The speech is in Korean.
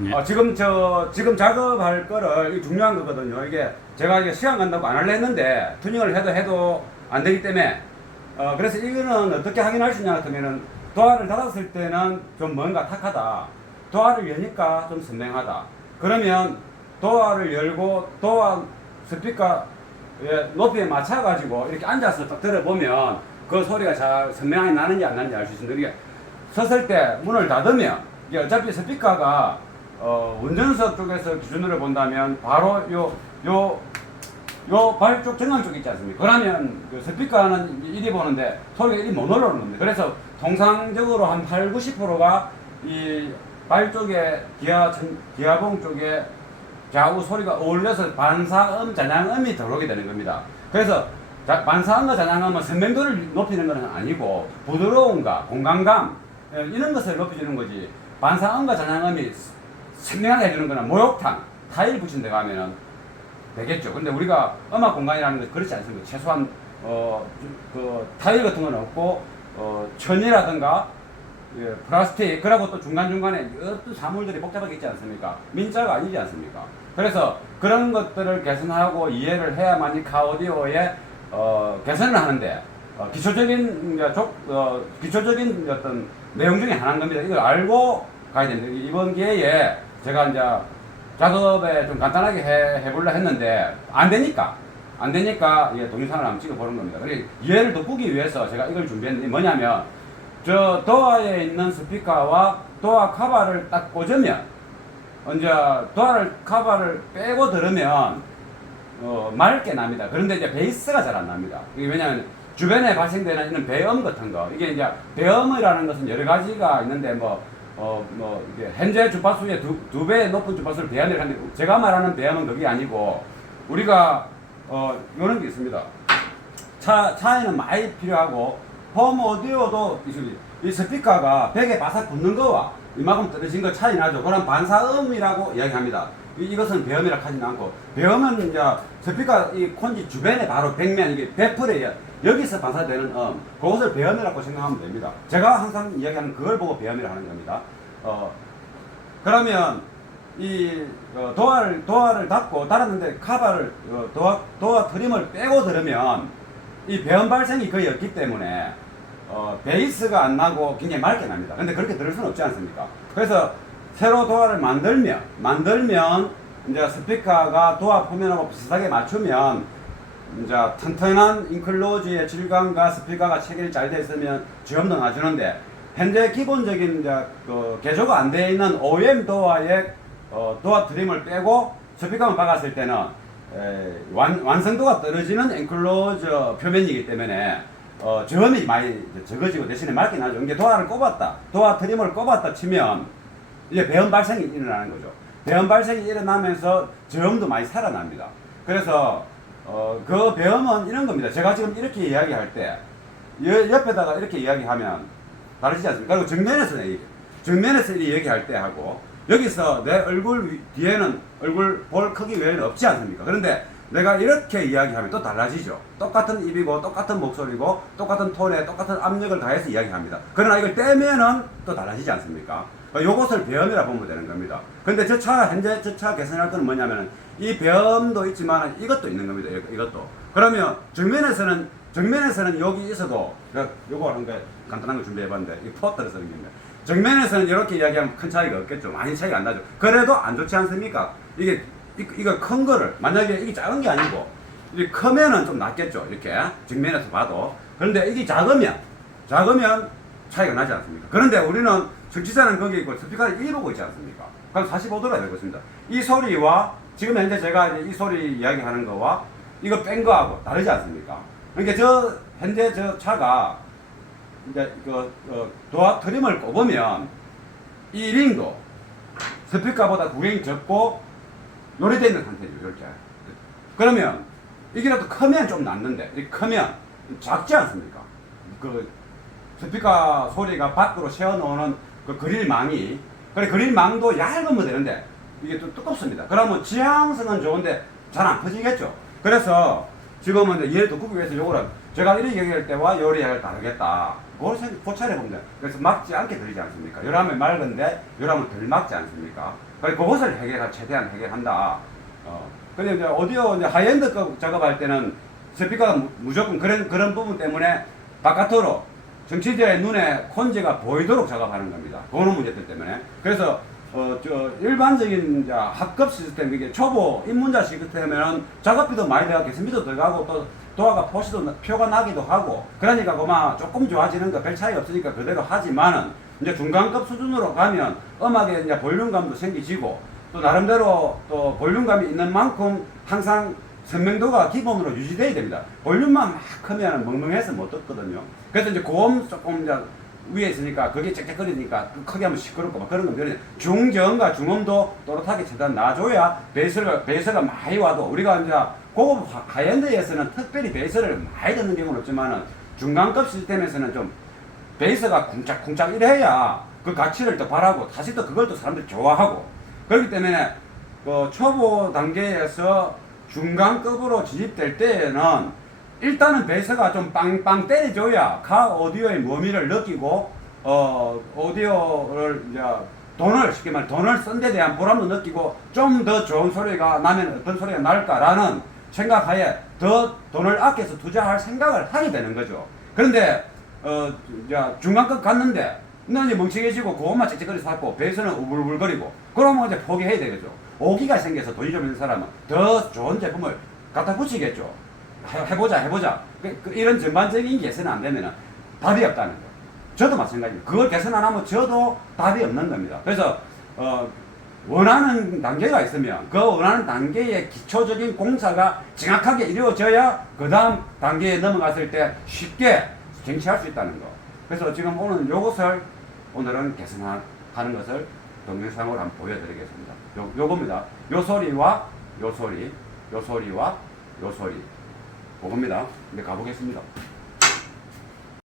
예. 지금 작업할 거를, 이 중요한 거거든요. 이게 제가 이게 시간 간다고 안 하려 했는데, 튜닝을 해도 안 되기 때문에, 그래서 이거는 어떻게 확인할 수 있냐 같으면은, 도화를 닫았을 때는 좀 뭔가 탁하다. 도화를 여니까 좀 선명하다. 그러면 도화를 열고, 도화 스피커 높이에 맞춰가지고 이렇게 앉아서 딱 들어보면 그 소리가 잘 선명하게 나는지 안 나는지 알 수 있습니다. 이게 섰을 때 문을 닫으면, 이게 어차피 스피커가 운전석 쪽에서 기준으로 본다면 바로 요 발 쪽 정강 쪽 있지 않습니까? 그러면 그 스피커는 이리 보는데 소리가 이리 못 올라오는 겁니다. 그래서 통상적으로 한 8, 90%가 이 발 쪽에 기아봉 쪽에 좌우 소리가 어울려서 반사음, 잔향음이 들어오게 되는 겁니다. 그래서 반사음과 잔향음은 선명도를 높이는 것은 아니고 부드러움과 공간감 이런 것을 높여주는 거지, 반사음과 잔향음이 선명하게 해주는 거는 목욕탕, 타일 붙인 데 가면은 되겠죠. 근데 우리가 음악 공간이라는 것은 그렇지 않습니다. 최소한 그 타일 같은 건 없고 천이라든가 플라스틱, 그러고 또 중간중간에 어떤 사물들이 복잡하게 있지 않습니까? 민자가 아니지 않습니까? 그래서 그런 것들을 개선하고 이해를 해야만 이 카오디오의 개선을 하는데 기초적인 어떤 내용 중에 하나인 겁니다. 이걸 알고 가야 됩니다. 이번 기회에 제가 이제 작업에 좀 간단하게 해보려 했는데 안 되니까 이게 동영상을 한번 찍어보는 겁니다. 그리고 이해를 돋구기 위해서 제가 이걸 준비했는데 뭐냐면, 저 도어에 있는 스피커와 도어 커버를 딱 꽂으면, 이제 도어 커버를 빼고 들으면 맑게 납니다. 그런데 이제 베이스가 잘 안 납니다. 이게 왜냐하면 주변에 발생되는 이런 배음 같은 거, 이게 이제 배음이라는 것은 여러 가지가 있는데 이게 현재 주파수의 두 배 높은 주파수를 배합을 하는데, 제가 말하는 배음은 그게 아니고 우리가 요런 게 있습니다. 차에는 많이 필요하고 홈 오디오도 있습니다. 이 스피커가 벽에 바삭 붙는 거와 이만큼 떨어진 거 차이 나죠. 그럼 반사음이라고 이야기합니다. 이것은 배음이라 하진 않고, 배음은 이제 스피커 이 콘지 주변에 바로 벽면, 이게 100%에 여기서 반사되는 그것을 배음이라고 생각하면 됩니다. 제가 항상 이야기하는 그걸 보고 배음이라 하는 겁니다. 그러면 이 도어를 닫고 닫았는데 카바를 도어 트림을 빼고 들으면 이 배음 발생이 거의 없기 때문에 베이스가 안 나고 굉장히 맑게 납니다. 근데 그렇게 들을 수는 없지 않습니까? 그래서 새로 도어를 만들면 이제 스피커가 도어 표면하고 비슷하게 맞추면 이제 튼튼한 인클로즈의 질감과 스피커가 체결이 잘 되어 있으면 저음도 나주는데, 현재 기본적인 이제 그 개조가 안 되어 있는 OEM 도어의 도어 트림을 빼고 스피커만 박았을 때는 완성도가 떨어지는 엔클로즈 표면이기 때문에 저음이 많이 적어지고 대신에 맑게 나죠. 이게 도어 트림을 꼽았다 치면 이제 배음 발생이 일어나는 거죠. 배음 발생이 일어나면서 저음도 많이 살아납니다. 그래서 그 배음은 이런 겁니다. 제가 지금 이렇게 이야기할 때 옆에다가 이렇게 이야기하면 다르지 않습니까? 그리고 정면에서 이 얘기할 때 하고, 여기서 내 얼굴 뒤에는 얼굴 볼 크기 외에는 없지 않습니까? 그런데 내가 이렇게 이야기하면 또 달라지죠. 똑같은 입이고 똑같은 목소리고 똑같은 톤에 똑같은 압력을 가해서 이야기합니다. 그러나 이걸 떼면은 또 달라지지 않습니까? 요것을 배음이라 보면 되는 겁니다. 근데 현재 저 차 개선할 거는 뭐냐면은 이 배음도 있지만 이것도 있는 겁니다. 이것도. 그러면 정면에서는 여기 있어도, 요거 한 거 간단한 거 준비해봤는데, 이 포터를 쓰는 겁니다. 정면에서는 이렇게 이야기하면 큰 차이가 없겠죠. 많이 차이가 안 나죠. 그래도 안 좋지 않습니까? 이거 큰 거를, 만약에 이게 작은 게 아니고, 이게 크면은 좀 낫겠죠. 이렇게. 정면에서 봐도. 그런데 이게 작으면 차이가 나지 않습니까? 그런데 우리는 정치자는 거기 있고 스피커를 이루고 있지 않습니까? 그럼 45도로 해야 되겠습니다. 이 소리와, 지금 현재 제가 이제 이 소리 이야기하는 거와 이거 뺀 거하고 다르지 않습니까? 그러니까 현재 저 차가 이제 도어 트림을 꼽으면 이 링도 스피커보다 구경이 적고 요래되어 있는 상태죠. 이렇게. 그러면 이게라도 크면 좀 낫는데, 이렇게 크면 작지 않습니까? 그 스피커 소리가 밖으로 새어나오는 그 그릴망도 얇으면 되는데 이게 또 두껍습니다. 그러면 지향성은 좋은데 잘 안 퍼지겠죠. 그래서 지금은 이제 이해를 돋구기 위해서 요거를 제가 이렇게 얘기할 때와 요리할 다르겠다. 그걸 고찰해 봅니다. 그래서 막지 않게 들리지 않습니까? 요라면 맑은데 요라면 덜 막지 않습니까? 그래 그것을 최대한 해결한다. 근데 이제 오디오 이제 하이엔드 거 작업할 때는 스피커가 무조건 그런 부분 때문에 바깥으로 정치자의 눈에 콘지가 보이도록 작업하는 겁니다. 그런 문제들 때문에. 그래서 일반적인 이제 합급 시스템, 이게 초보 입문자 시스템에는 작업비도 많이 들어가고 개선비도 들어가고 또 도화가 표가 나기도 하고 그러니까 그만 조금 좋아지는 거 별 차이 없으니까 그대로 하지만은 이제 중간급 수준으로 가면 음악에 이제 볼륨감도 생기지고 또 나름대로 또 볼륨감이 있는 만큼 항상 선명도가 기본으로 유지돼야 됩니다. 볼륨만 막 크면 멍멍해서 못 듣거든요. 그래서 이제 고음 조금 이제 위에 있으니까 그게 짹짹거리니까 크게 하면 시끄럽고 막 그런 건데 중저음과 중음도 또렷하게 최대한 놔줘야 베이스가 많이 와도 우리가 이제 고급 하이엔드에서는 특별히 베이스를 많이 듣는 경우는 없지만은 중간급 시스템에서는 좀 베이스가 쿵짝쿵짝 이래야 그 가치를 또 바라고 다시 또 그걸 또 사람들이 좋아하고 그렇기 때문에 그 초보 단계에서 중간급으로 진입될 때에는 일단은 베이스가 좀 빵빵 때려줘야 각 오디오의 묘미를 느끼고 오디오를 이제 쉽게 말해 돈을 쓴 데 대한 보람도 느끼고 좀 더 좋은 소리가 나면 어떤 소리가 날까라는 생각하에 더 돈을 아껴서 투자할 생각을 하게 되는 거죠. 그런데 이제 중간급 갔는데 너 이제 멍청해지고 고음만 짹짹거리서 하고 베이스는 우글우글거리고 그러면 이제 포기해야 되겠죠. 오기가 생겨서 돈이 좀 있는 사람은 더 좋은 제품을 갖다 붙이겠죠. 해보자. 이런 전반적인 개선이 안 되면 답이 없다는 거. 저도 마찬가지입니다. 그걸 개선 안 하면 저도 답이 없는 겁니다. 그래서 원하는 단계가 있으면 그 원하는 단계의 기초적인 공사가 정확하게 이루어져야 그 다음 단계에 넘어갔을 때 쉽게 쟁취할 수 있다는 거. 그래서 지금 오늘은 개선하는 것을 동영상으로 한번 보여드리겠습니다. 요겁니다. 요 소리와 요 소리와 요 소리. 그겁니다. 이제 가보겠습니다.